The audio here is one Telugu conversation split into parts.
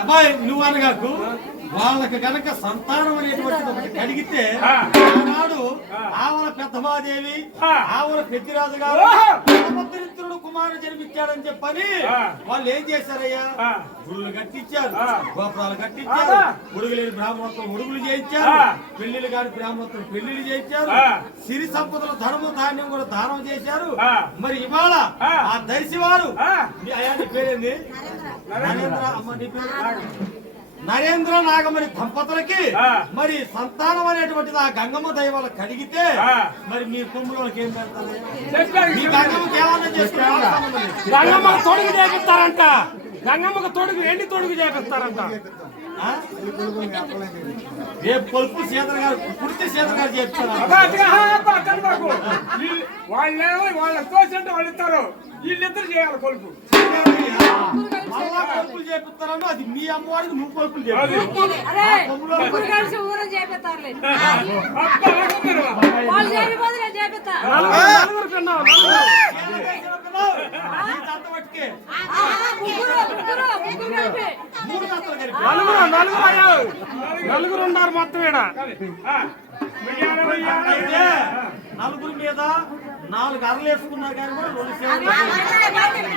అబ్బాయి నువ్వు అనగాకు వాళ్ళకి గనక సంతానం అనేటువంటిది ఒకటి కలిగితే ఆనాడు ఆవల పెద్దమాదేవి ఆవల పెద్దిరాజు గారు పరమపుత్రుడు కుమారుడు జన్మించాడని చెప్పని వాళ్ళు ఏం చేశారయ్యా? గుడులు కట్టించారు, గోపురాలు కట్టించారు, ఉడుగులేని బ్రాహ్మణత్వం ఉడుగులు చేయించారు, పెళ్లిళ్ళు కాని బ్రాహ్మణత్వం పెళ్లిళ్ళు చేయించారు, సిరి సంపదలు ధనము ధాన్యం కూడా దానం చేశారు. మరి ఇవాళ ఆ దర్శి వారు అయ్యా నీ పేరేంది? నరేంద్ర. అమ్మ నీ పేరు? నరేంద్ర నాగమణి దంపతులకి మరి సంతానం అనేటువంటిది ఆ గంగమ్మ దైవాలు కలిగితే మరి మీ కుటుంబంలోకి ఏం పెడతారు? మీ గంగమ్మకి ఏమన్నా చేసుకుంటారు? గంగమ్మకు తొడుగు చేపిస్తారంట. గంగమ్మకు తొడుగు ఎండి తొడుగు చేపిస్తారంట. రేపు కొలుపు సీతర్ గారు పుడితే సీతర్ గారు చెప్తారు. వాళ్ళ తోచంటే వాళ్ళు ఇస్తారు, వీళ్ళిద్దరు చేయాలి కొలుపు. మళ్ళా కొలుపులు చేపిస్తారని అది మీ అమ్మవారికి నువ్వు కొలుపులు నలుగురు ఉన్నారు మొత్తం ఈడ. నలుగురు మీద 4 అరలు వేసుకున్నా కానీ కూడా 2 సేవలు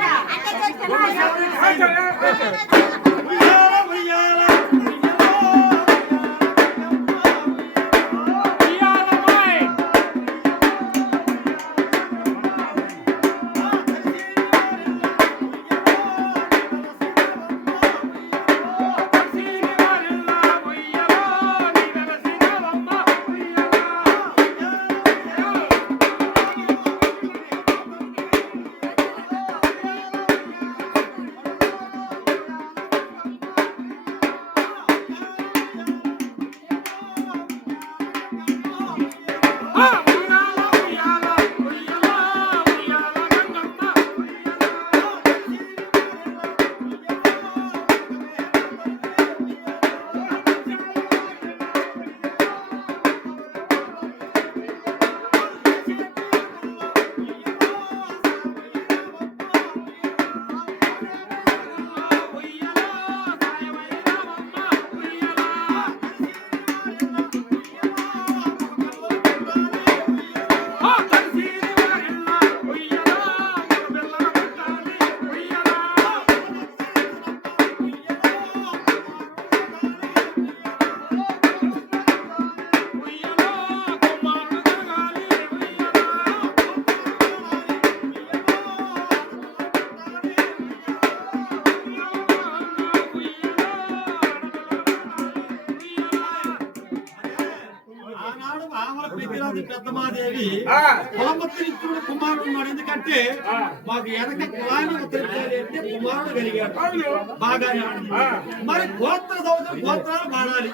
పెద్దమాదేవి కులమత్రిస్తుడు కుమారుడు ఉన్నాడు. ఎందుకంటే మాకు వెనక కులాన్ని ఉత్తరించాలి అంటే కుమారుడు కలిగాడు బాగానే. మరి గోత్ర దౌత్యం గోత్రాలు వాడాలి.